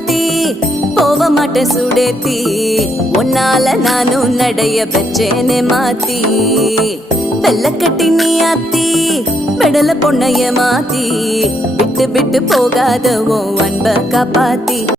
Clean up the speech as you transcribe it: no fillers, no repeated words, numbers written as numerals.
மாத்தி போக மாட்டேன் சுடேத்தி உன்னால நானும் நடைய பெச்சேனே மாத்தி வெள்ளக்கட்டி நீ ஆத்தி பெடல பொண்ணைய மாத்தி விட்டு விட்டு போகாத உன் அன்ப காப்பாத்தி